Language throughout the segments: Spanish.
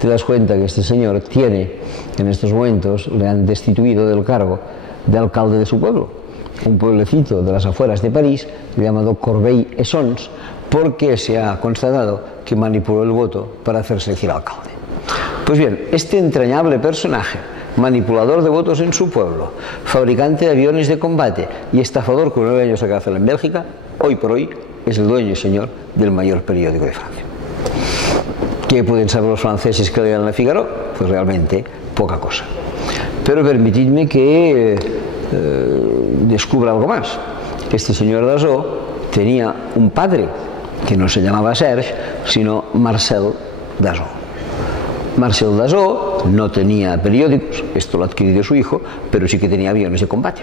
te das cuenta que este señor tiene, en estos momentos, le han destituido del cargo de alcalde de su pueblo, un pueblecito de las afueras de París, llamado Corbeil-Essonnes, porque se ha constatado que manipuló el voto para hacerse elegir alcalde. Pues bien, este entrañable personaje, manipulador de votos en su pueblo, fabricante de aviones de combate y estafador con 9 años de cárcel en Bélgica, hoy por hoy es el dueño y señor del mayor periódico de Francia. ¿Qué pueden saber los franceses que lean Le Figaro? Pues realmente poca cosa. Pero permitidme que descubra algo más. Este señor Dassault tenía un padre que no se llamaba Serge, sino Marcel Dassault. Marcel Dassault no tenía periódicos, esto lo adquirió su hijo, pero sí que tenía aviones de combate.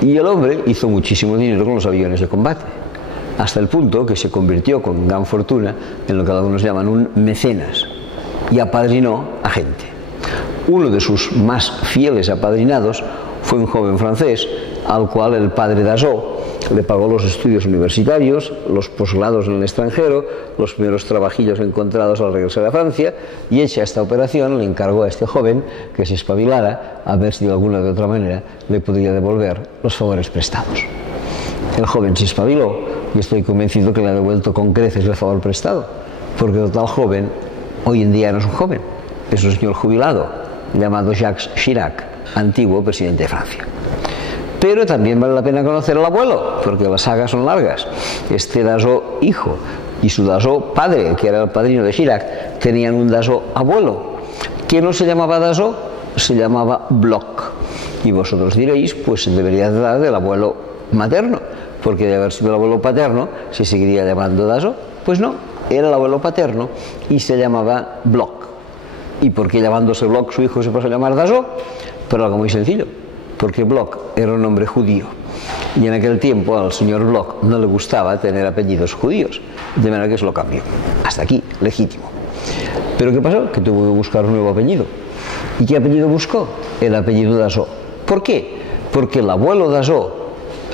Y el hombre hizo muchísimo dinero con los aviones de combate, hasta el punto que se convirtió con gran fortuna en lo que algunos llaman un mecenas, y apadrinó a gente. Uno de sus más fieles apadrinados fue un joven francés, al cual el padre Dassault le pagó los estudios universitarios, los posgrados en el extranjero, los primeros trabajillos encontrados al regresar a Francia, y hecha esta operación le encargó a este joven que se espabilara a ver si de alguna de otra manera le podría devolver los favores prestados. El joven se espabiló y estoy convencido que le ha devuelto con creces el favor prestado, porque el tal joven hoy en día no es un joven, es un señor jubilado llamado Jacques Chirac, antiguo presidente de Francia. Pero también vale la pena conocer al abuelo, porque las sagas son largas. Este Dassault hijo y su Dassault padre, que era el padrino de Chirac, tenían un Dassault abuelo, que no se llamaba Dassault, se llamaba Bloch. Y vosotros diréis, pues se debería dar del abuelo materno, porque de haber sido el abuelo paterno se seguiría llamando Dassault. Pues no, era el abuelo paterno y se llamaba Bloch. ¿Y por qué llamándose Bloch su hijo se pasó a llamar Dassault? Pero algo muy sencillo, porque Bloch era un hombre judío y en aquel tiempo al señor Bloch no le gustaba tener apellidos judíos, de manera que se lo cambió. Hasta aquí, legítimo. Pero ¿qué pasó? Que tuvo que buscar un nuevo apellido. ¿Y qué apellido buscó? El apellido Dassault. ¿Por qué? Porque el abuelo Dassault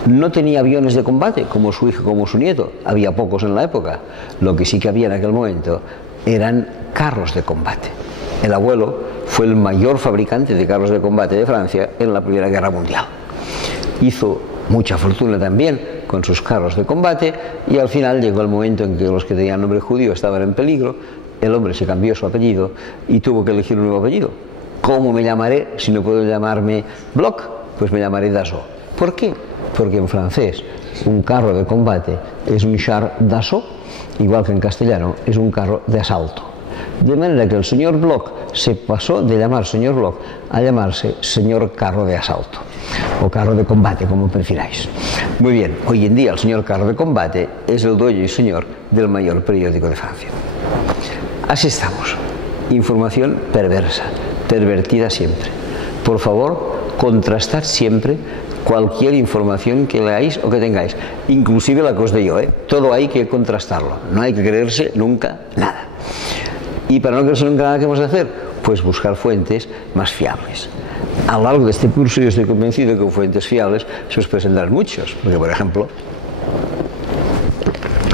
no tenía aviones de combate como su hijo, como su nieto. Había pocos en la época. Lo que sí que había en aquel momento eran carros de combate. El abuelo fue el mayor fabricante de carros de combate de Francia en la Primera Guerra Mundial. Hizo mucha fortuna también con sus carros de combate y al final llegó el momento en que los que tenían nombre judío estaban en peligro. El hombre se cambió su apellido y tuvo que elegir un nuevo apellido. ¿Cómo me llamaré si no puedo llamarme Bloch? Pues me llamaré Dassault. ¿Por qué? Porque en francés un carro de combate es un char d'assaut, igual que en castellano es un carro de asalto. De manera que el señor Bloch se pasó de llamar señor Bloch a llamarse señor carro de asalto o carro de combate, como prefiráis. Muy bien, hoy en día el señor carro de combate es el dueño y señor del mayor periódico de Francia. Así estamos. Información perversa, pervertida siempre. Por favor, contrastad siempre cualquier información que leáis o que tengáis, inclusive la que os dé yo, todo hay que contrastarlo, no hay que creerse nunca nada. Y para no creerse nunca nada, ¿qué hemos de hacer? Pues buscar fuentes más fiables. A lo largo de este curso yo estoy convencido que con fuentes fiables se os presentarán muchos, porque por ejemplo,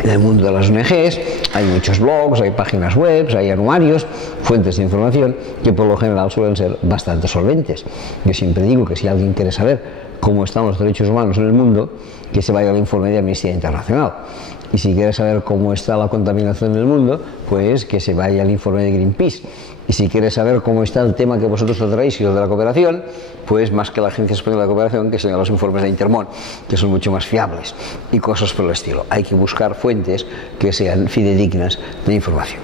en el mundo de las ONGs hay muchos blogs, hay páginas web, hay anuarios, fuentes de información que por lo general suelen ser bastante solventes. Yo siempre digo que si alguien quiere saber cómo están los derechos humanos en el mundo, que se vaya al informe de Amnistía Internacional. Y si quiere saber cómo está la contaminación en el mundo, pues que se vaya al informe de Greenpeace. Y si quiere saber cómo está el tema que vosotros tratáis y lo de la cooperación, pues más que la Agencia Española de Cooperación, que sean los informes de Intermón, que son mucho más fiables y cosas por el estilo. Hay que buscar fuentes que sean fidedignas de información.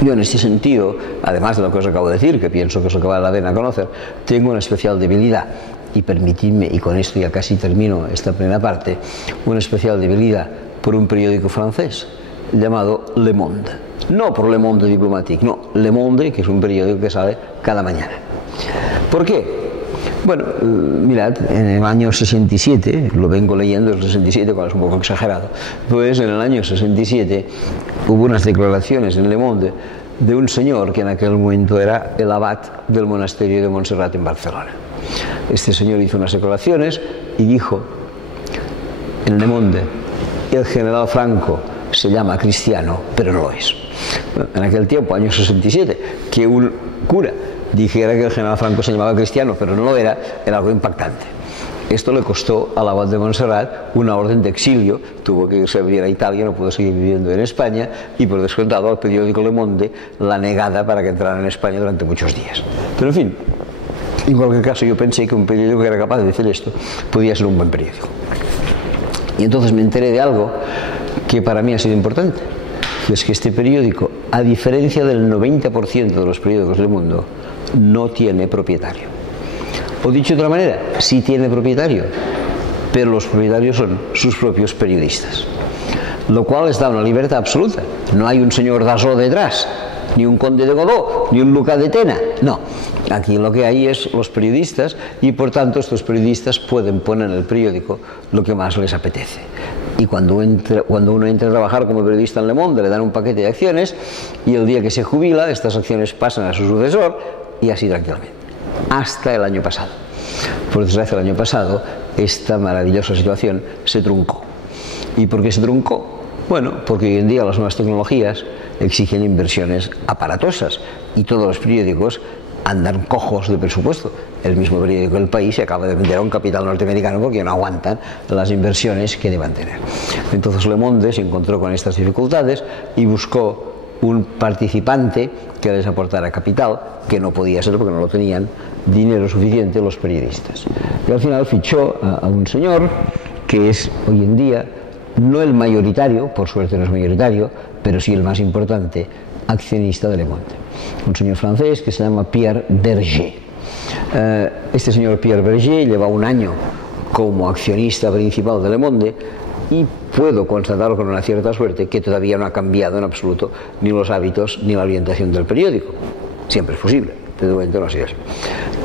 Yo en este sentido, además de lo que os acabo de decir, que pienso que es lo que vale la pena conocer, tengo una especial debilidad. Y permitidme, y con esto ya casi termino esta primera parte, una especial debilidad por un periódico francés llamado Le Monde. No por Le Monde Diplomatique, no, Le Monde, que es un periódico que sale cada mañana. ¿Por qué? Bueno, mirad, en el año 67, lo vengo leyendo el 67, cuando es un poco exagerado, pues en el año 67 hubo unas declaraciones en Le Monde de un señor que en aquel momento era el abad del monasterio de Montserrat en Barcelona. Este señor hizo unas declaraciones y dijo en Le Monde: el general Franco se llama cristiano, pero no lo es. Bueno, en aquel tiempo, año 67, que un cura dijera que el general Franco se llamaba cristiano, pero no lo era algo impactante. Esto le costó al abad de Montserrat una orden de exilio, tuvo que irse a vivir a Italia, no pudo seguir viviendo en España, y por descontado al periódico Le Monde la negada para que entrara en España durante muchos días. Pero en fin, en cualquier caso yo pensé que un periódico que era capaz de decir esto podía ser un buen periódico. Y entonces me enteré de algo que para mí ha sido importante, que es que este periódico, a diferencia del 90% de los periódicos del mundo, no tiene propietario. O dicho de otra manera, sí tiene propietario, pero los propietarios son sus propios periodistas. Lo cual les da una libertad absoluta. No hay un señor Dassault detrás, ni un conde de Godó, ni un Luca de Tena. No, aquí lo que hay es los periodistas y por tanto estos periodistas pueden poner en el periódico lo que más les apetece. Y cuando uno entra a trabajar como periodista en Le Monde le dan un paquete de acciones y el día que se jubila estas acciones pasan a su sucesor y así tranquilamente. Hasta el año pasado. Por desgracia, el año pasado esta maravillosa situación se truncó. ¿Y por qué se truncó? Bueno, porque hoy en día las nuevas tecnologías exigen inversiones aparatosas y todos los periódicos andan cojos de presupuesto. El mismo periódico El País se acaba de vender a un capital norteamericano porque no aguantan las inversiones que deban tener. Entonces Le Monde se encontró con estas dificultades y buscó un participante que les aportara capital, que no podía ser porque no lo tenían dinero suficiente los periodistas. Y al final fichó a un señor que es hoy en día no el mayoritario, por suerte no es mayoritario, pero sí el más importante accionista de Le Monde. Un señor francés que se llama Pierre Berger. Este señor Pierre Berger lleva un año como accionista principal de Le Monde y puedo constatar con una cierta suerte que todavía no ha cambiado en absoluto ni los hábitos ni la orientación del periódico. Siempre es posible, pero de momento no ha sido así.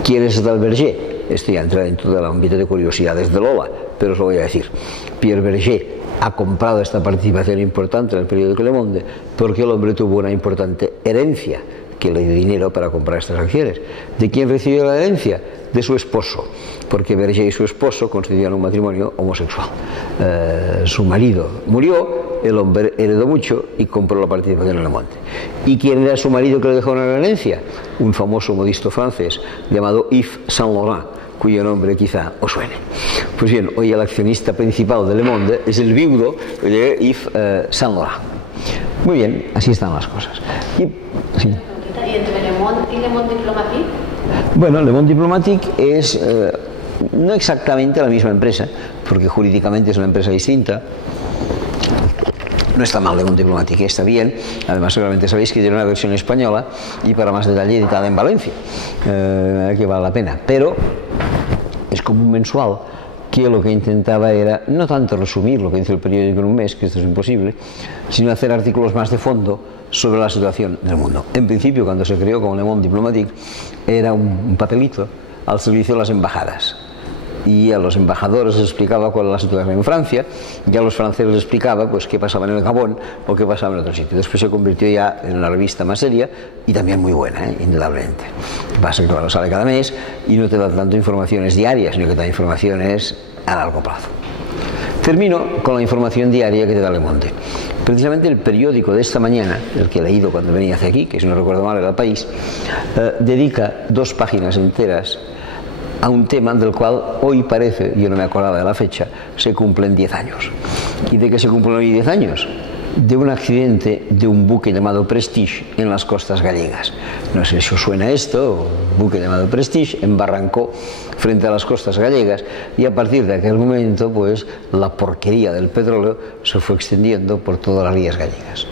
¿Quién es tal Berger? Esto ya entra dentro del ámbito de curiosidades de Lola, pero os lo voy a decir. Pierre Berger ha comprado esta participación importante en el periódico Le Monde porque el hombre tuvo una importante herencia que le dio dinero para comprar estas acciones. ¿De quién recibió la herencia? De su esposo, porque Berger y su esposo constituían un matrimonio homosexual. Su marido murió, el hombre heredó mucho y compró la participación en Le Monde. ¿Y quién era su marido que le dejó una herencia? Un famoso modisto francés llamado Yves Saint Laurent, cuyo nombre quizá os suene. Pues bien, hoy el accionista principal de Le Monde es el viudo de Yves Saint Laurent. Muy bien, así están las cosas. ¿Y entre Le Monde y Le Monde Diplomatique? Bueno, Le Monde Diplomatique es no exactamente la misma empresa, porque jurídicamente es una empresa distinta. No está mal Le Monde Diplomatique, está bien. Además, seguramente sabéis que tiene una versión española y para más detalle editada en Valencia, que vale la pena. Pero es como un mensual que lo que intentaba era no tanto resumir lo que dice el periódico en un mes, que esto es imposible, sino hacer artículos más de fondo sobre la situación del mundo. En principio, cuando se creó como Le Monde Diplomatique, era un papelito al servicio de las embajadas. Y a los embajadores les explicaba cuál era la situación en Francia, y a los franceses les explicaba pues, qué pasaba en el Gabón o qué pasaba en otro sitio. Después se convirtió ya en una revista más seria y también muy buena, indudablemente. Pasa que claro, sale cada mes y no te da tanto informaciones diarias, sino que te da informaciones a largo plazo. Termino con la información diaria que te da Le Monde. Precisamente el periódico de esta mañana, el que he leído cuando venía hacia aquí, que si no recuerdo mal era El País, dedica 2 páginas enteras a un tema del cual hoy parece, yo no me acordaba de la fecha, se cumplen 10 años. ¿Y de qué se cumplen hoy 10 años? De un accidente de un buque llamado Prestige en las costas gallegas. No sé si os suena esto, un buque llamado Prestige embarrancó frente a las costas gallegas y a partir de aquel momento pues la porquería del petróleo se fue extendiendo por todas las rías gallegas.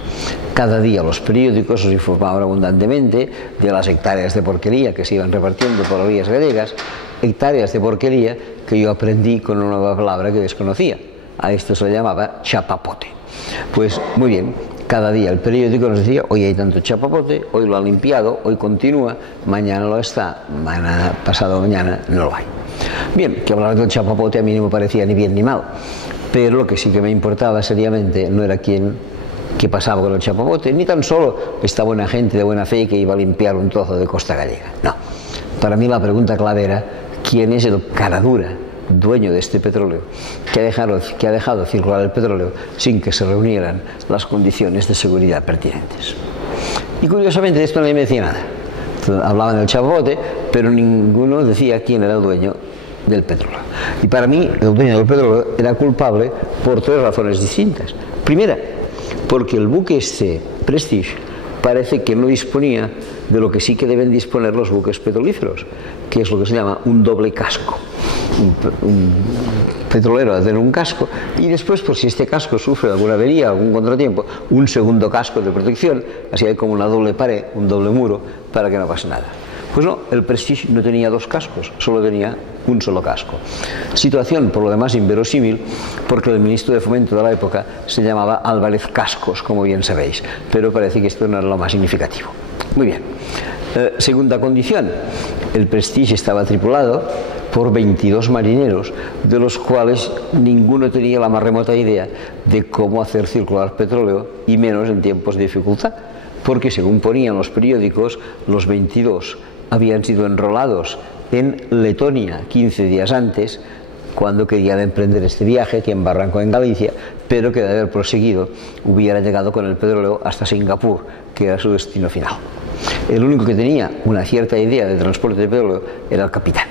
Cada día los periódicos os informaban abundantemente de las hectáreas de porquería que se iban repartiendo por las rías gallegas, hectáreas de porquería que yo aprendí con una nueva palabra que desconocía. A esto se le llamaba chapapote. Pues muy bien, cada día el periódico nos decía, hoy hay tanto chapapote, hoy lo ha limpiado, hoy continúa, mañana lo está, mañana, pasado mañana no lo hay. Bien, que hablar del chapapote a mí no me parecía ni bien ni mal, pero lo que sí que me importaba seriamente no era qué pasaba con el chapapote, ni tan solo esta buena gente de buena fe que iba a limpiar un trozo de costa gallega. No, para mí la pregunta clave era, ¿quién es el caradura dueño de este petróleo, que ha dejado circular el petróleo sin que se reunieran las condiciones de seguridad pertinentes? Y curiosamente de esto nadie me decía nada. Entonces, hablaban del chapote, pero ninguno decía quién era el dueño del petróleo. Y para mí el dueño del petróleo era culpable por 3 razones distintas. Primera, porque el buque Prestige parece que no disponía de lo que sí que deben disponer los buques petrolíferos, que es lo que se llama un doble casco. Un petrolero debe tener un casco y después, por si este casco sufre alguna avería, algún contratiempo, un segundo casco de protección, así hay como una doble pared, un doble muro, para que no pase nada. Pues no, el Prestige no tenía 2 cascos, solo tenía un solo casco. Situación, por lo demás, inverosímil, porque el ministro de Fomento de la época se llamaba Álvarez Cascos, como bien sabéis, pero parece que esto no era lo más significativo. Muy bien. Segunda condición, el Prestige estaba tripulado por 22 marineros, de los cuales ninguno tenía la más remota idea de cómo hacer circular petróleo, y menos en tiempos de dificultad, porque según ponían los periódicos, los 22 habían sido enrolados en Letonia 15 días antes, cuando querían emprender este viaje, que embarrancó en Galicia, pero que de haber proseguido hubiera llegado con el petróleo hasta Singapur, que era su destino final. El único que tenía una cierta idea de transporte de petróleo era el capitán.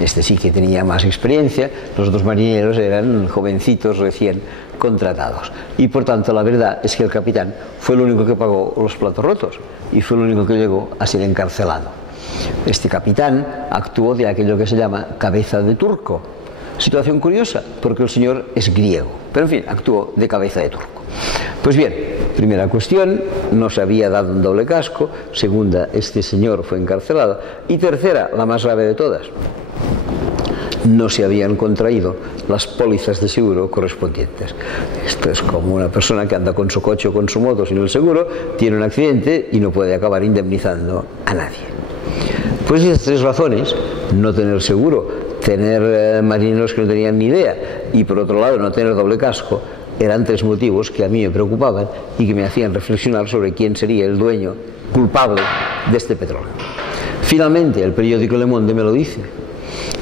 Este sí que tenía más experiencia, los otros marineros eran jovencitos recién contratados. Y por tanto la verdad es que el capitán fue el único que pagó los platos rotos y fue el único que llegó a ser encarcelado. Este capitán actuó de aquello que se llama cabeza de turco. Situación curiosa, porque el señor es griego, pero en fin, actuó de cabeza de turco. Pues bien, primera cuestión, no se había dado un doble casco. Segunda, este señor fue encarcelado. Y tercera, la más grave de todas, no se habían contraído las pólizas de seguro correspondientes. Esto es como una persona que anda con su coche o con su moto sin el seguro, tiene un accidente y no puede acabar indemnizando a nadie. Pues esas 3 razones, no tener seguro, tener marineros que no tenían ni idea y por otro lado no tener doble casco, eran 3 motivos que a mí me preocupaban y que me hacían reflexionar sobre quién sería el dueño culpable de este petróleo. Finalmente el periódico Le Monde me lo dice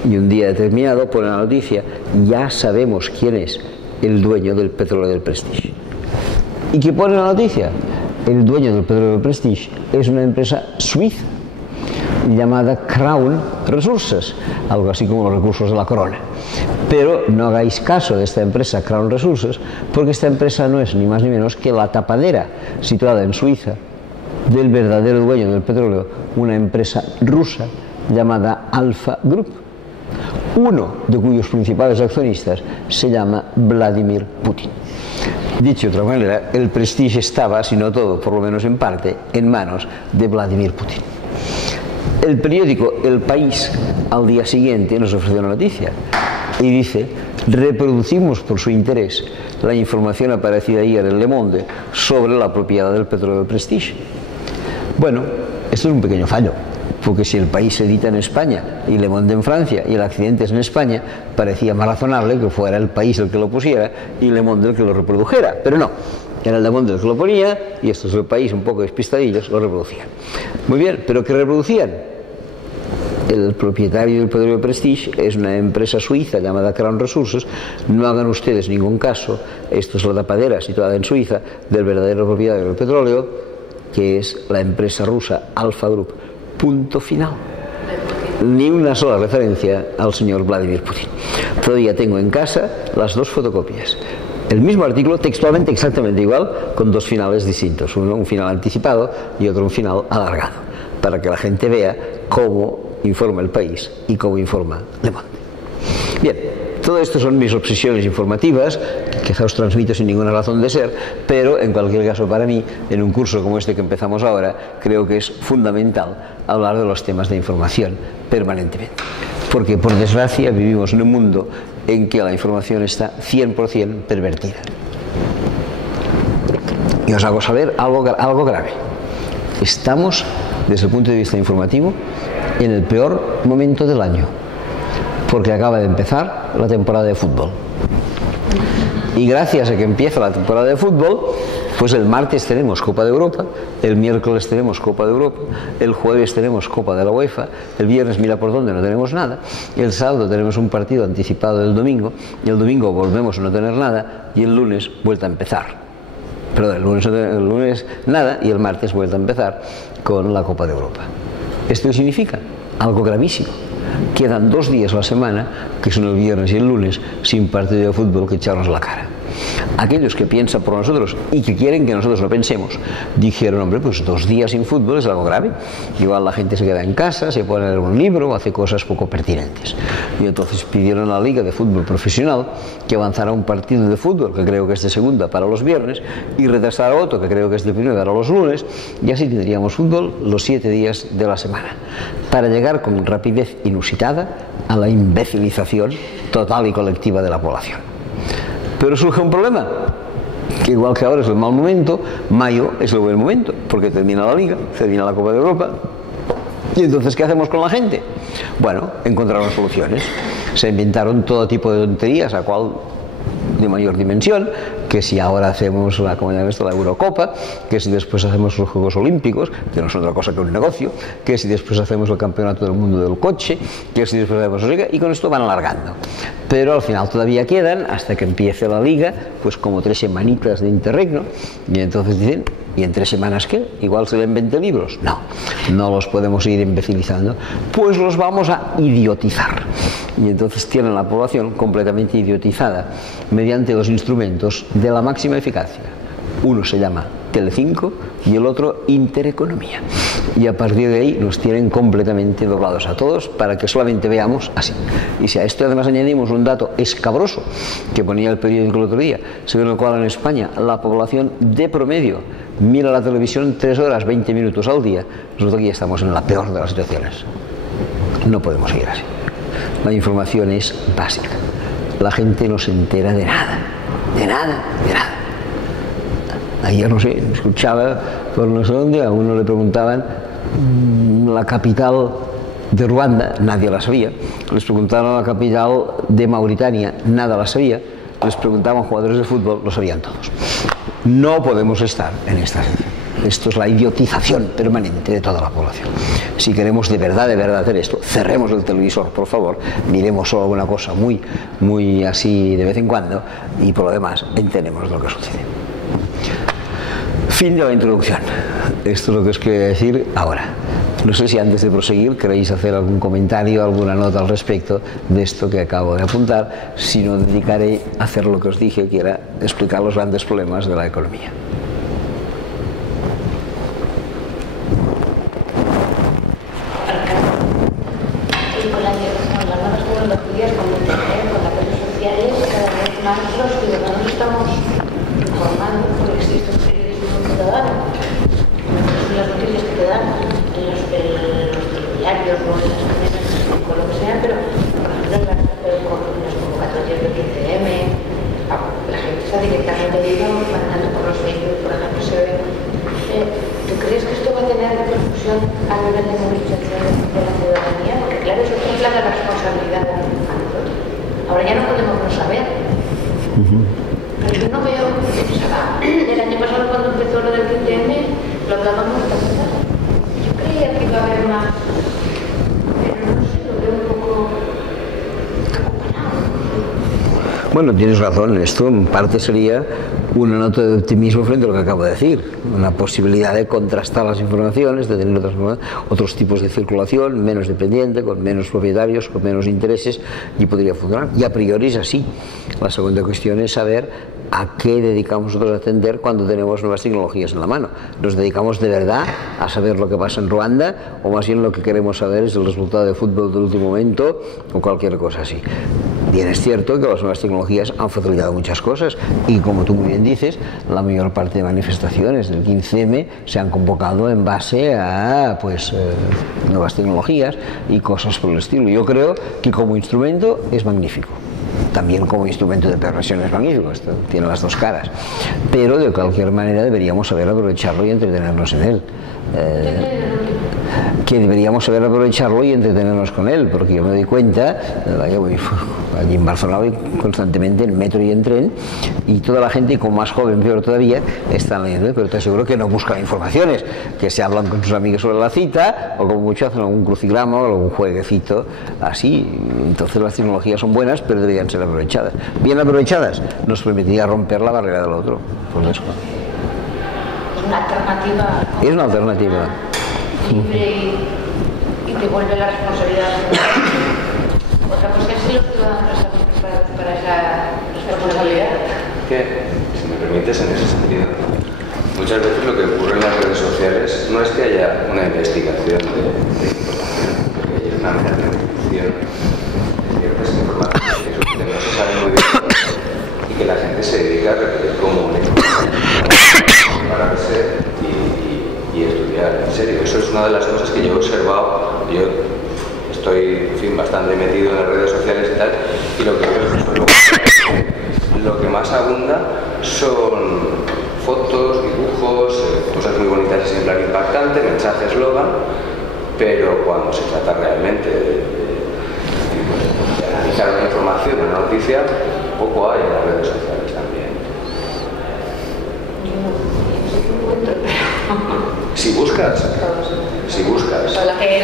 y un día determinado pone la noticia: ya sabemos quién es el dueño del petróleo del Prestige. ¿Y qué pone la noticia? El dueño del petróleo del Prestige es una empresa suiza llamada Crown Resources, algo así como los recursos de la corona. Pero no hagáis caso de esta empresa Crown Resources, porque esta empresa no es ni más ni menos que la tapadera situada en Suiza del verdadero dueño del petróleo, una empresa rusa llamada Alfa Group, uno de cuyos principales accionistas se llama Vladimir Putin. Dicho de otra manera, el Prestige estaba, si no todo, por lo menos en parte, en manos de Vladimir Putin. El periódico El País al día siguiente nos ofreció una noticia y dice: reproducimos por su interés la información aparecida ayer en Le Monde sobre la propiedad del petróleo del Prestige. Bueno, esto es un pequeño fallo, porque si El País se edita en España y Le Monde en Francia y el accidente es en España, parecía más razonable que fuera El País el que lo pusiera y Le Monde el que lo reprodujera, pero no. Era el Le Monde el que lo ponía y estos del País, un poco despistadillos, lo reproducían. Muy bien, ¿pero qué reproducían? El propietario del petróleo Prestige es una empresa suiza llamada Crown Resources. No hagan ustedes ningún caso, esto es la tapadera situada en Suiza del verdadero propietario del petróleo, que es la empresa rusa Alfa Group. Punto final. Ni una sola referencia al señor Vladimir Putin. Todavía tengo en casa las 2 fotocopias. El mismo artículo, textualmente exactamente igual, con 2 finales distintos. Uno un final anticipado y otro un final alargado, para que la gente vea cómo informa El País y cómo informa Le Monde. Bien, todo esto son mis obsesiones informativas, que quizá os transmito sin ninguna razón de ser, pero en cualquier caso para mí, en un curso como este que empezamos ahora, creo que es fundamental hablar de los temas de información permanentemente. Porque por desgracia vivimos en un mundo en que la información está 100% pervertida. Y os hago saber algo grave. Estamos, desde el punto de vista informativo, en el peor momento del año, porque acaba de empezar la temporada de fútbol. Y gracias a que empieza la temporada de fútbol, pues el martes tenemos Copa de Europa, el miércoles tenemos Copa de Europa, el jueves tenemos Copa de la UEFA, el viernes mira por dónde no tenemos nada, el sábado tenemos un partido anticipado del domingo, y el domingo volvemos a no tener nada, y el lunes vuelta a empezar. perdón, el lunes nada y el martes vuelve a empezar con la Copa de Europa. ¿Esto significa? Algo gravísimo. Quedan 2 días a la semana, que son el viernes y el lunes, sin partido de fútbol que echarnos la cara. Aquellos que piensan por nosotros y que quieren que nosotros no pensemos, dijeron, hombre, pues 2 días sin fútbol es algo grave. Igual la gente se queda en casa, se pone a leer un libro o hace cosas poco pertinentes. Y entonces pidieron a la Liga de Fútbol Profesional que avanzara un partido de fútbol, que creo que es de segunda, para los viernes, y retrasara otro, que creo que es de primera, para los lunes, y así tendríamos fútbol los 7 días de la semana, para llegar con rapidez inusitada a la imbecilización total y colectiva de la población. Pero surge un problema, que igual que ahora es el mal momento, mayo es el buen momento, porque termina la Liga, termina la Copa de Europa, y entonces ¿qué hacemos con la gente? Bueno, encontraron soluciones. Se inventaron todo tipo de tonterías, a cual de mayor dimensión, que si ahora hacemos la Eurocopa, que si después hacemos los Juegos Olímpicos, que no es otra cosa que un negocio, que si después hacemos el Campeonato del Mundo del Coche, que si después hacemos y con esto van alargando. Pero al final todavía quedan, hasta que empiece la Liga, pues como 3 semanitas de interregno, y entonces dicen, ¿y en 3 semanas qué? ¿Igual se leen 20 libros? No, no los podemos seguir imbecilizando, pues los vamos a idiotizar. Y entonces tienen la población completamente idiotizada mediante los instrumentos de la máxima eficacia. Uno se llama Telecinco y el otro Intereconomía. Y a partir de ahí nos tienen completamente doblados a todos para que solamente veamos así. Y si a esto además añadimos un dato escabroso que ponía el periódico el otro día, según el cual en España la población de promedio mira la televisión 3 horas 20 minutos al día, nosotros aquí estamos en la peor de las situaciones. No podemos seguir así. La información es básica. La gente no se entera de nada, de nada, de nada. Ayer, no sé, escuchaba por no sé dónde, a uno le preguntaban la capital de Ruanda, nadie la sabía. Les preguntaron la capital de Mauritania, nada la sabía. Les preguntaban jugadores de fútbol, lo sabían todos. No podemos estar en esta situación. Esto es la idiotización permanente de toda la población. Si queremos de verdad hacer esto, cerremos el televisor, por favor, miremos solo alguna cosa muy así de vez en cuando y por lo demás entendemos lo que sucede. Fin de la introducción. Esto es lo que os quería decir ahora. No sé si antes de proseguir queréis hacer algún comentario, alguna nota al respecto de esto que acabo de apuntar, si no dedicaré a hacer lo que os dije, que era explicar los grandes problemas de la economía. Los ciudadanos estamos informando porque existe un periodismo ciudadano. Las noticias que te dan en los diarios o en las cadenas o lo que sea, pero por ejemplo en las convocatorias del 15M, la gente está directamente mandando por los medios, por ejemplo, se ve. ¿Tú crees que esto va a tener repercusión a nivel de movilización de la ciudadanía? Porque claro, eso traslada la responsabilidad a nosotros. Ahora ya no podemos no saber. Pero yo no veo, el año pasado cuando empezó lo del 15M, lo hablábamos tanto. Yo creía que iba a haber más, pero no sé, lo veo un poco apagado. Bueno, tienes razón, esto en parte sería una nota de optimismo frente a lo que acabo de decir, una posibilidad de contrastar las informaciones, de tener otros tipos de circulación, menos dependiente, con menos propietarios, con menos intereses, y podría funcionar. Y a priori es así. La segunda cuestión es saber a qué dedicamos nosotros a atender cuando tenemos nuevas tecnologías en la mano. ¿Nos dedicamos de verdad a saber lo que pasa en Ruanda o más bien lo que queremos saber es el resultado de fútbol del último momento o cualquier cosa así? Bien, es cierto que las nuevas tecnologías han facilitado muchas cosas y, como tú muy bien dices, la mayor parte de manifestaciones del 15M se han convocado en base a nuevas tecnologías y cosas por el estilo. Yo creo que como instrumento es magnífico. También como instrumento de perversión es magnífico, esto tiene las dos caras, pero de cualquier manera deberíamos saber aprovecharlo y entretenernos en él. Que deberíamos saber aprovecharlo y entretenernos con él, porque yo me doy cuenta, allí en Barcelona voy constantemente en metro y en tren, y toda la gente, como más joven, peor todavía, están leyendo, pero te aseguro que no buscan informaciones, que se hablan con sus amigos sobre la cita, o como mucho hacen algún crucigrama o algún jueguecito así. Entonces las tecnologías son buenas, pero deberían ser aprovechadas. Bien aprovechadas, nos permitiría romper la barrera del otro, por eso. alternativa. Es una alternativa. Libre y te vuelve la responsabilidad. Otra cosa es si los ciudadanos estamos preparados para esa responsabilidad. Que, si me permites, en ese sentido, muchas veces lo que ocurre en las redes sociales no es que haya una investigación de información, porque hay una mera reproducción de ciertas informaciones que no se sabe muy bien y que la gente se dedica a repetir como una información para pararse y estudiar. En serio, eso es una de las cosas que yo he observado. Yo estoy, en fin, bastante metido en las redes sociales y tal, y lo que veo es que lo que más abunda son fotos, dibujos, cosas muy bonitas y en plan impactante, mensajes, eslogan, pero cuando se trata realmente de analizar una información, una noticia, poco hay en las redes sociales también. Si buscas. La que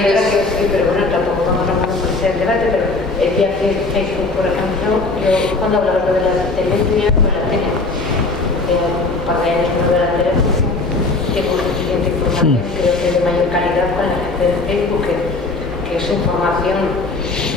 pero bueno, tampoco vamos a hacer el debate, pero decía que Facebook, por ejemplo, yo cuando hablaba de la tele, pues la tele. Un par de años no veo la tele, tengo suficiente información, creo que es de mayor calidad con la gente de Facebook, que es información.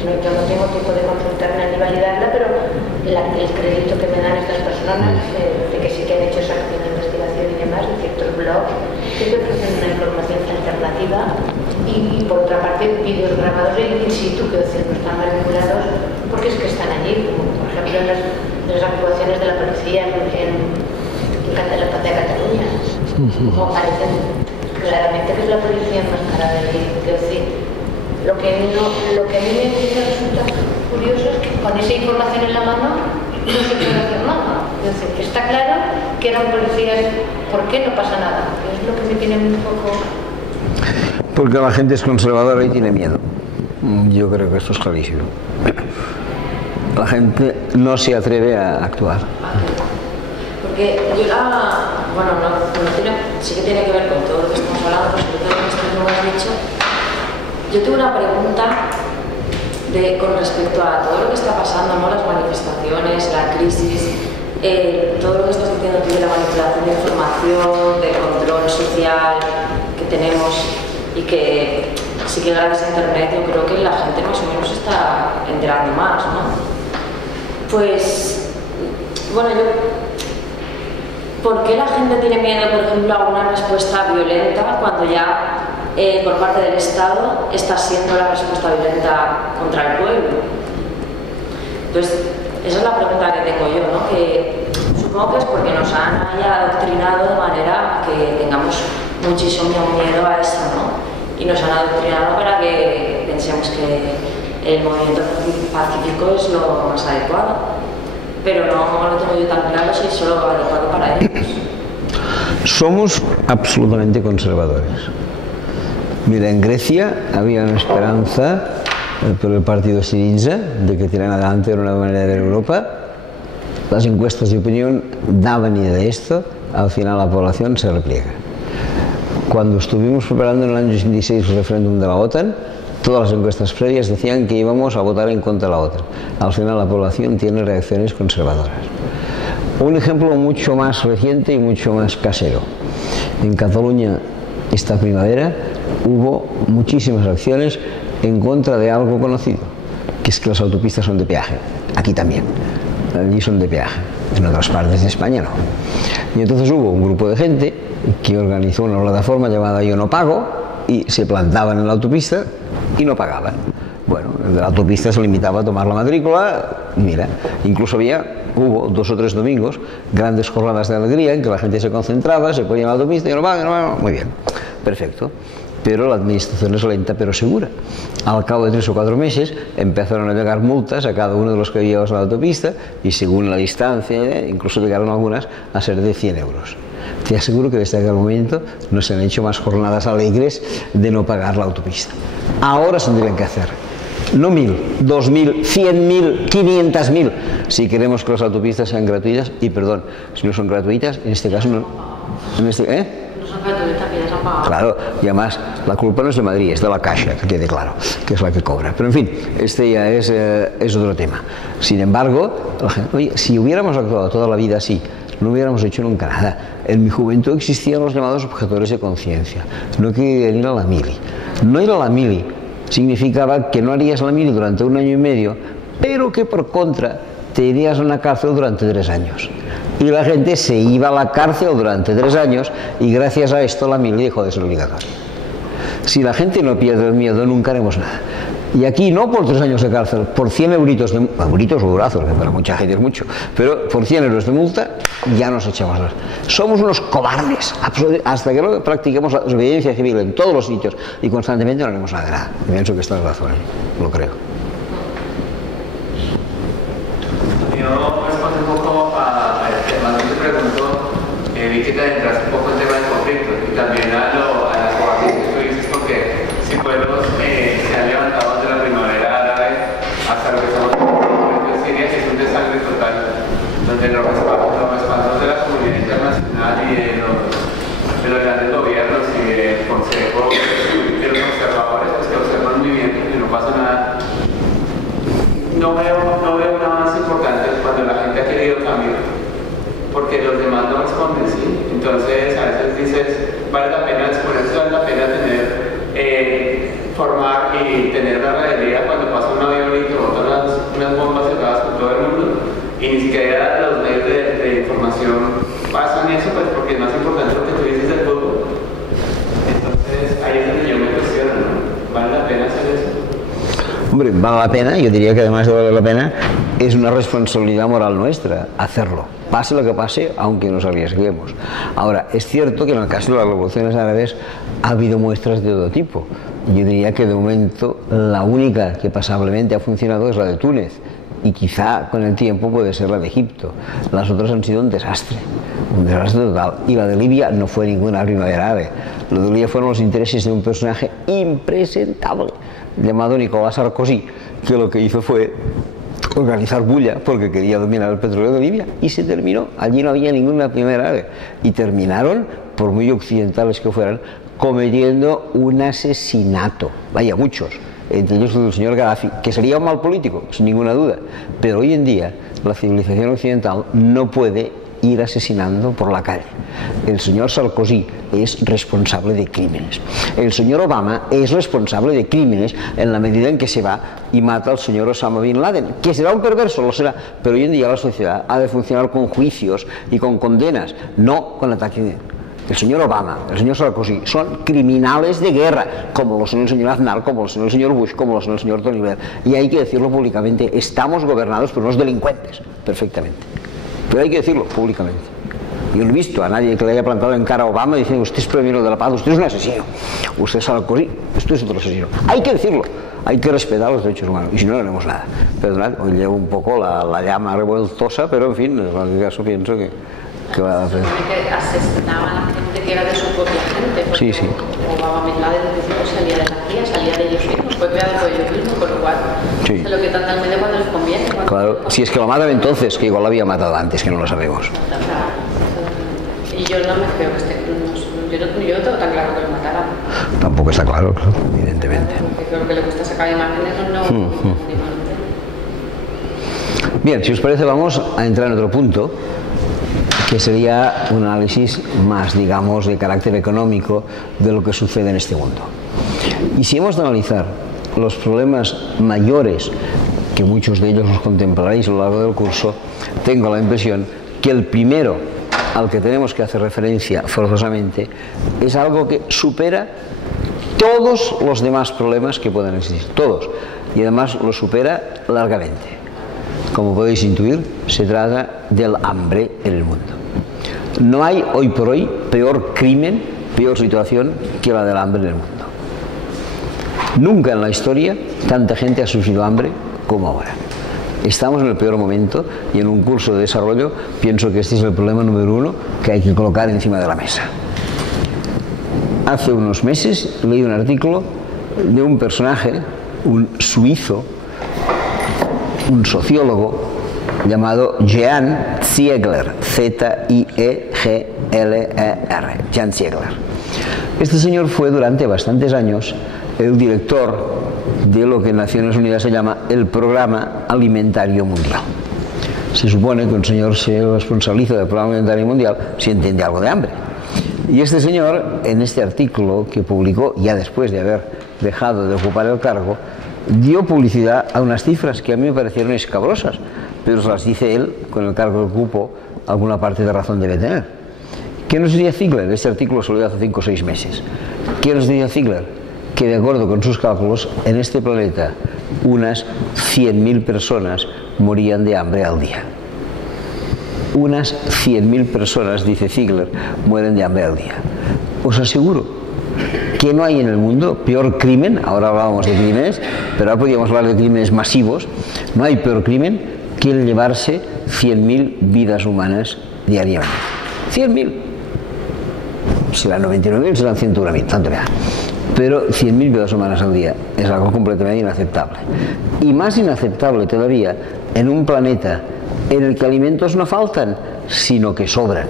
Yo no tengo tiempo de consultarla ni validarla, pero el crédito que me dan estas personas de que sí que han hecho esa acción de investigación y demás, de ciertos blogs, que te ofrecen una información alternativa y por otra parte vídeos grabados in situ que no están manipulados porque es que están allí, como por ejemplo en las actuaciones de la policía en la Plaza de Cataluña, como aparecen claramente que es la policía enmascarada allí, quiero decir. Lo que a mí me resulta curioso es que con esa información en la mano no se puede hacer nada. Es decir, que está claro que eran policías, ¿por qué no pasa nada? Es lo que me tiene un poco... Porque la gente es conservadora y tiene miedo. Yo creo que esto es clarísimo. La gente no se atreve a actuar. Porque yo bueno, sí que tiene que ver con todo lo que estamos hablando, pero sobre todo en esto que me has dicho. Yo tengo una pregunta con respecto a todo lo que está pasando, ¿no? Las manifestaciones, la crisis, todo lo que estás diciendo tú de la manipulación de información, del control social que tenemos y que sí que gracias a Internet yo creo que la gente más o menos se está enterando más, ¿no? Pues, bueno, ¿por qué la gente tiene miedo, por ejemplo, a una respuesta violenta cuando ya por parte del Estado está siendo la respuesta violenta contra el pueblo? Entonces, esa es la pregunta que tengo yo, ¿no? Que supongo que es porque nos han adoctrinado de manera que tengamos muchísimo miedo a eso, ¿no? Y nos han adoctrinado para que pensemos que el movimiento pacífico es lo más adecuado. Pero no lo tengo yo tan claro si es solo adecuado para ellos. Somos absolutamente conservadores. Mira, en Grecia había una esperanza por el partido Syriza de que tiran adelante una manera de ver Europa. Las encuestas de opinión daban idea de esto, al final la población se repliega. Cuando estuvimos preparando en el año 86 el referéndum de la OTAN, todas las encuestas previas decían que íbamos a votar en contra de la OTAN. Al final la población tiene reacciones conservadoras. Un ejemplo mucho más reciente y mucho más casero. En Cataluña esta primavera hubo muchísimas acciones en contra de algo conocido, que es que las autopistas son de peaje. Aquí también. Allí son de peaje. En otras partes de España no. Y entonces hubo un grupo de gente que organizó una plataforma llamada Yo no pago y se plantaban en la autopista y no pagaban. Bueno, la autopista se limitaba a tomar la matrícula y mira, incluso hubo 2 o 3 domingos grandes jornadas de alegría en que la gente se concentraba, se ponía en la autopista y no pagan, muy bien, perfecto. Pero la administración es lenta pero segura. Al cabo de 3 o 4 meses empezaron a llegar multas a cada uno de los que llevabas a la autopista y según la distancia, incluso llegaron algunas a ser de 100 euros. Te aseguro que desde aquel momento no se han hecho más jornadas alegres de no pagar la autopista. Ahora se tendrían que hacer. No 1000, 2000, 100.000, 500.000, si queremos que las autopistas sean gratuitas, y perdón, si no son gratuitas, en este caso no. No son gratuitas, que ya se han pagado. Claro, y además la culpa no es de Madrid, es de la Caixa, que quede claro, que es la que cobra. Pero en fin, este ya es otro tema. Sin embargo, oye, si hubiéramos actuado toda la vida así, no hubiéramos hecho nunca nada. En mi juventud existían los llamados objetores de conciencia. No querían ir a la mili. No ir a la mili significaba que no harías la mili durante 1 año y medio, pero que por contra te irías a una cárcel durante 3 años. Y la gente se iba a la cárcel durante 3 años y gracias a esto la mili dejó de ser obligatoria. Si la gente no pierde el miedo, nunca haremos nada. Y aquí no por 3 años de cárcel, por 100 euritos, euritos o eurazos, que para mucha gente es mucho, pero por 100 euros de multa ya nos echamos las. Somos unos cobardes, hasta que no practiquemos la desobediencia civil en todos los sitios y constantemente no haremos nada. Y pienso que esta es la razón, lo creo. Yo respondo un poco al tema que te pregunto, vi que te adentraste un poco en el tema del conflicto y también a la cobardía que tú dices, porque si pueblos se han levantado de la primavera árabe hasta lo que estamos viendo en Siria, que es un desastre total, donde los respaldos de la comunidad internacional y de los grandes gobiernos y del consejo de los observadores, pues que observan muy bien y no pasa nada. No veo un avance importante cuando la gente ha querido cambio, porque los demás no responden, ¿sí? Entonces a veces dices, vale la pena exponerse, vale la pena formar y tener una realidad cuando pasa un avión y te botan unas bombas cerradas por todo el mundo y ni siquiera los medios de información pasan eso, pues porque es más importante lo que tú dices del fútbol. Entonces ahí es donde yo me cuestiono, ¿no? ¿Vale la pena hacer eso? Hombre, vale la pena, yo diría que además de valer la pena, es una responsabilidad moral nuestra hacerlo, pase lo que pase, aunque nos arriesguemos. Ahora, es cierto que en el caso de las revoluciones árabes ha habido muestras de todo tipo. Yo diría que de momento la única que pasablemente ha funcionado es la de Túnez, y quizá con el tiempo puede ser la de Egipto. Las otras han sido un desastre total. Y la de Libia no fue ninguna primavera árabe. Lo de Libia fueron los intereses de un personaje impresentable llamado Nicolás Sarkozy, que lo que hizo fue organizar bulla porque quería dominar el petróleo de Libia y se terminó. Allí no había ninguna primavera árabe y terminaron, por muy occidentales que fueran, cometiendo un asesinato. Vaya, muchos, entre ellos el señor Gaddafi, que sería un mal político, sin ninguna duda, pero hoy en día la civilización occidental no puede ir asesinando por la calle. El señor Sarkozy es responsable de crímenes. El señor Obama es responsable de crímenes en la medida en que se va y mata al señor Osama Bin Laden, que será un perverso, lo será, pero hoy en día la sociedad ha de funcionar con juicios y con condenas, no con ataque. El señor Obama, el señor Sarkozy son criminales de guerra, como lo son el señor Aznar, como lo son el señor Bush, como lo son el señor Tony Blair. Y hay que decirlo públicamente, estamos gobernados por unos delincuentes, perfectamente. Pero hay que decirlo públicamente. Yo no he visto a nadie que le haya plantado en cara a Obama diciendo usted es premio de la paz, usted es un asesino, usted es Sarkozy, usted es otro asesino. Hay que decirlo, hay que respetar los derechos humanos y si no, no haremos nada. Perdonad, hoy llevo un poco la llama revueltosa, pero en fin, en cualquier caso pienso que va a hacer. Que asesinaban a la gente que era de su propia gente, porque sí. Obama Bin Laden desde el principio salía de la CIA, salía de ellos mismos, fue creado por ellos mismos, con lo cual sí. se lo quitan del medio cuando les conviene. Claro, si es que lo matan entonces, que igual lo había matado antes, que no lo sabemos. Y yo no me creo que esté, yo no tengo tan claro que lo mataran. Tampoco está claro, evidentemente. Porque creo que le gusta sacar imágenes, no. Bien, si os parece vamos a entrar en otro punto, que sería un análisis más, digamos, de carácter económico de lo que sucede en este mundo. Y si hemos de analizar los problemas mayores, que muchos de ellos los contemplaréis a lo largo del curso, tengo la impresión que el primero al que tenemos que hacer referencia forzosamente es algo que supera todos los demás problemas que puedan existir, todos, y además lo supera largamente. Como podéis intuir, se trata del hambre en el mundo. No hay hoy por hoy peor crimen, peor situación que la del hambre en el mundo. Nunca en la historia tanta gente ha sufrido hambre como ahora. Estamos en el peor momento y en un curso de desarrollo pienso que este es el problema número 1 que hay que colocar encima de la mesa. Hace unos meses leí un artículo de un personaje, un suizo, un sociólogo llamado Jean Ziegler, Z-I-E-G-L-E-R, Jean Ziegler. Este señor fue durante bastantes años el director de lo que en Naciones Unidas se llama el Programa Alimentario Mundial. Se supone que un señor se responsabiliza del problema alimentario mundial si entiende algo de hambre. Y este señor, en este artículo que publicó ya después de haber dejado de ocupar el cargo, dio publicidad a unas cifras que a mí me parecieron escabrosas, pero se las dice él, con el cargo que ocupó, alguna parte de razón debe tener. ¿Qué nos decía Ziegler? Este artículo se lo dio hace 5 o 6 meses. ¿Qué nos decía Ziegler? Que de acuerdo con sus cálculos, en este planeta unas 100.000 personas morían de hambre al día. Unas 100.000 personas, dice Ziegler, mueren de hambre al día. Os aseguro que no hay en el mundo peor crimen, ahora hablábamos de crímenes, pero ahora podríamos hablar de crímenes masivos, no hay peor crimen que el llevarse 100.000 vidas humanas diariamente. 100.000. Serán 99.000, serán 101.000, tanto me da. Pero 100.000 vidas humanas al día es algo completamente inaceptable. Y más inaceptable todavía en un planeta en el que alimentos no faltan, sino que sobran.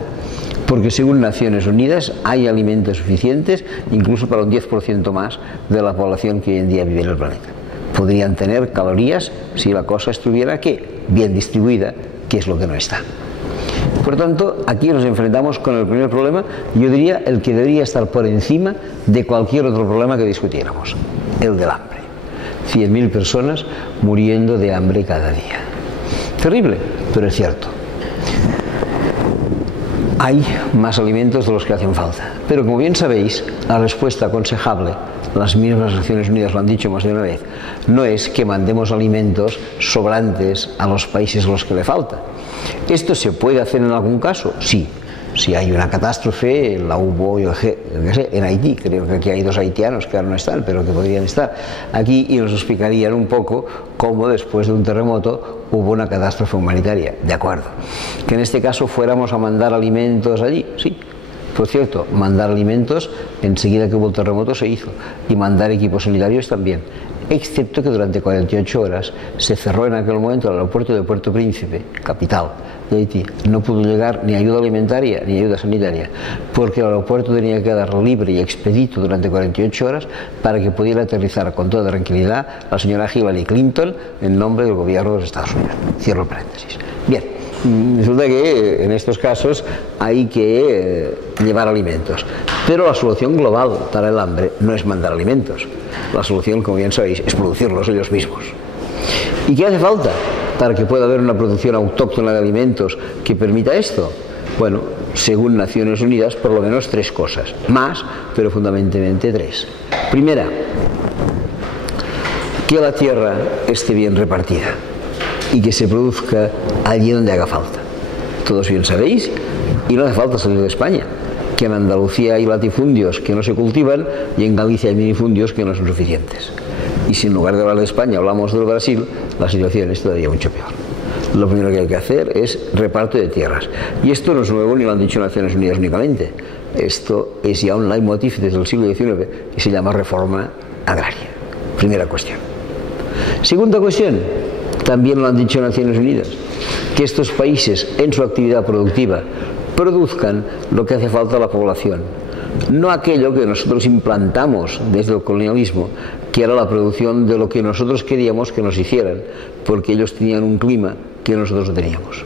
Porque según Naciones Unidas hay alimentos suficientes incluso para un 10% más de la población que hoy en día vive en el planeta. Podrían tener calorías si la cosa estuviera ¿qué? Bien distribuida, que es lo que no está. Por tanto, aquí nos enfrentamos con el primer problema, yo diría el que debería estar por encima de cualquier otro problema que discutiéramos, el del hambre. 100.000 personas muriendo de hambre cada día. Terrible, pero es cierto. Hay más alimentos de los que hacen falta, pero como bien sabéis, la respuesta aconsejable, las mismas Naciones Unidas lo han dicho más de una vez, no es que mandemos alimentos sobrantes a los países a los que le falta. ¿Esto se puede hacer en algún caso? Sí. Si hay una catástrofe, la hubo, yo qué sé, en Haití, creo que aquí hay 2 haitianos que ahora no están, pero que podrían estar aquí y nos explicarían un poco cómo después de un terremoto hubo una catástrofe humanitaria, de acuerdo. Que en este caso fuéramos a mandar alimentos allí, sí. Por cierto, mandar alimentos, enseguida que hubo el terremoto se hizo, y mandar equipos sanitarios también, excepto que durante 48 horas se cerró en aquel momento el aeropuerto de Puerto Príncipe, capital de Haití. No pudo llegar ni ayuda alimentaria ni ayuda sanitaria, porque el aeropuerto tenía que quedar libre y expedito durante 48 horas para que pudiera aterrizar con toda tranquilidad la señora Hillary Clinton en nombre del gobierno de los Estados Unidos. Cierro paréntesis. Bien. Resulta que en estos casos hay que llevar alimentos, pero la solución global para el hambre no es mandar alimentos. La solución, como bien sabéis, es producirlos ellos mismos. ¿Y qué hace falta para que pueda haber una producción autóctona de alimentos que permita esto? Bueno, según Naciones Unidas, por lo menos 3 cosas. Más, pero fundamentalmente 3. Primera, que la tierra esté bien repartida y que se produzca allí donde haga falta. Todos bien sabéis, y no hace falta salir de España, que en Andalucía hay latifundios que no se cultivan y en Galicia hay minifundios que no son suficientes. Y si en lugar de hablar de España hablamos del Brasil, la situación es todavía mucho peor. Lo primero que hay que hacer es reparto de tierras. Y esto no es nuevo ni lo han dicho Naciones Unidas únicamente. Esto es ya un leitmotiv desde el siglo XIX y se llama reforma agraria. Primera cuestión. Segunda cuestión, también lo han dicho Naciones Unidas, que estos países en su actividad productiva produzcan lo que hace falta a la población, no aquello que nosotros implantamos desde el colonialismo, que era la producción de lo que nosotros queríamos que nos hicieran, porque ellos tenían un clima que nosotros no teníamos.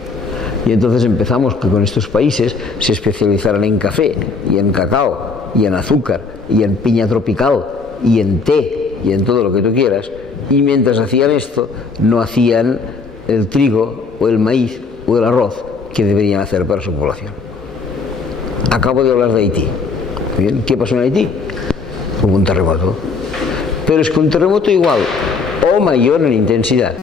Y entonces empezamos que con estos países se especializaran en café, y en cacao, y en azúcar, y en piña tropical, y en té, y en todo lo que tú quieras, y mientras hacían esto, no hacían el trigo, o el maíz, o el arroz que deberían hacer para su población. Acabo de hablar de Haití. Bien, ¿qué pasó en Haití? Hubo un terremoto. Pero es que un terremoto igual o mayor en intensidad